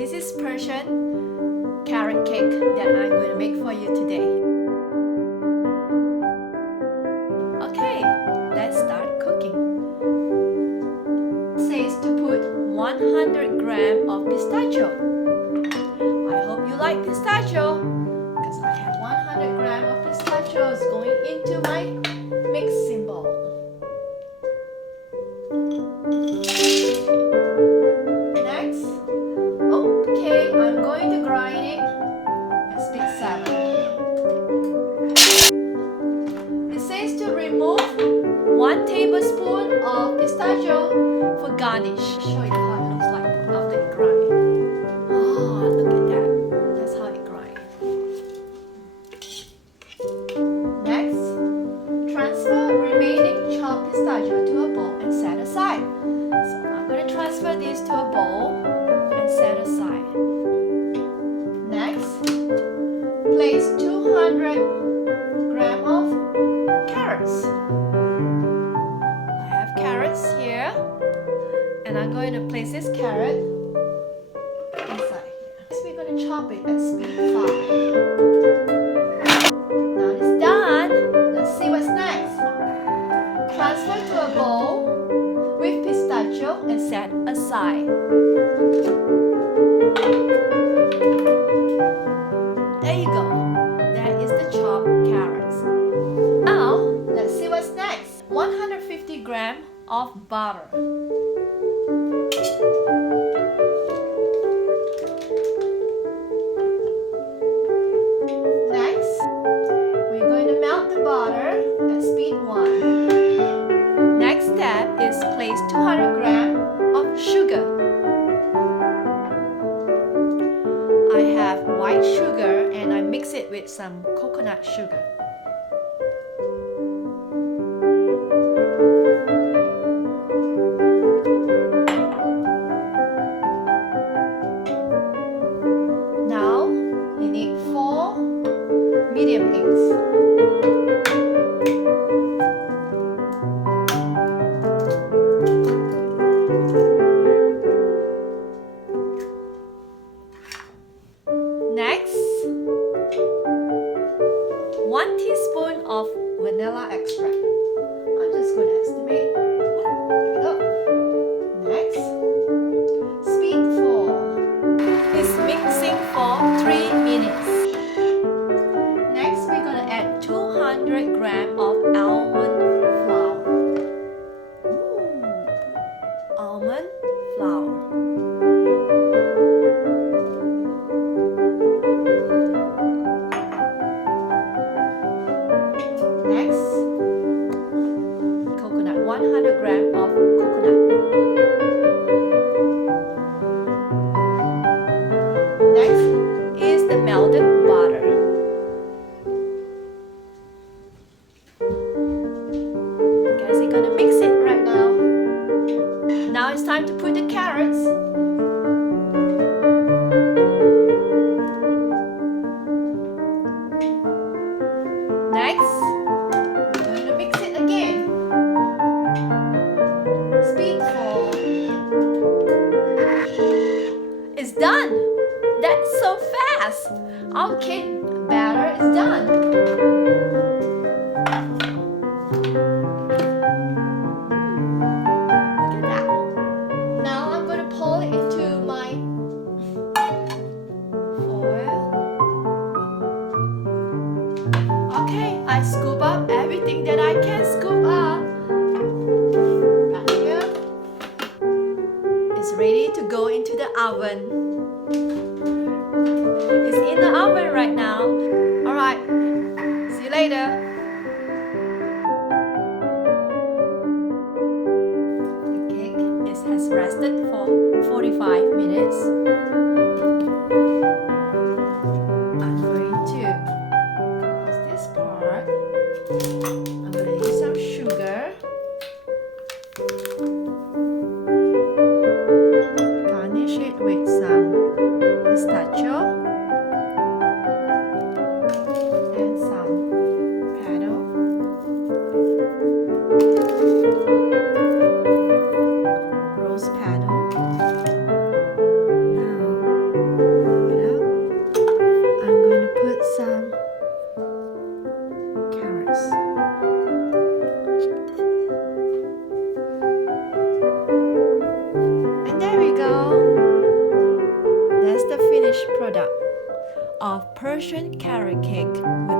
This is Persian carrot cake that I'm going to make for you today. Okay, let's start cooking. It says to put 100 grams of pistachio. I hope you like pistachio because I have 100 grams of pistachios going into my mixing bowl. Next, okay, I'm going to grind it. Let's pick 7. It says to remove 1 tablespoon of pistachio for garnish. Show you how it looks like after it grinds. Oh, look at that. That's how it grinds. Next, transfer remaining chopped pistachio to a bowl and set aside. So I'm going to transfer this to a bowl and set aside. Next, place 200 grams of carrots. I have carrots here, and I'm going to place this carrot inside here. Next, we're going to chop it at speed 5. Now it's done. Let's see what's next. Transfer to a bowl with pistachio and set aside. There you go. That is the chopped carrots. Now, let's see what's next. 150 grams of butter. Next, we're going to melt the butter at speed 1. Next step is place 200 grams of sugar. I have white sugar and I mix it with some coconut sugar. Now we need 4 medium eggs. Next, 1 teaspoon of vanilla extract. I'm just going to estimate. Here we go. Next, speed 4. It's mixing for 3 minutes. Next, we're going to add 200 grams of almond flour. Almond flour. Next, coconut, 100 grams of coconut. Next is the melted butter. Guys, you're gonna mix it right now. Now it's time to put the carrots. Next, we're going to mix it again. Speed 4. It's done. That's so fast. Our cake batter is done. Look at that. Now I'm going to pour it into my foil. Okay, I scoop up everything that I can scoop up. Right here. It's ready to go into the oven. It's in the oven right now. Alright, see you later. The cake has rested for 45 minutes. I'm going to close this part. I'm going to use some sugar. Garnish it with some pistachio and some petal. Rose petal. Now of Persian carrot cake with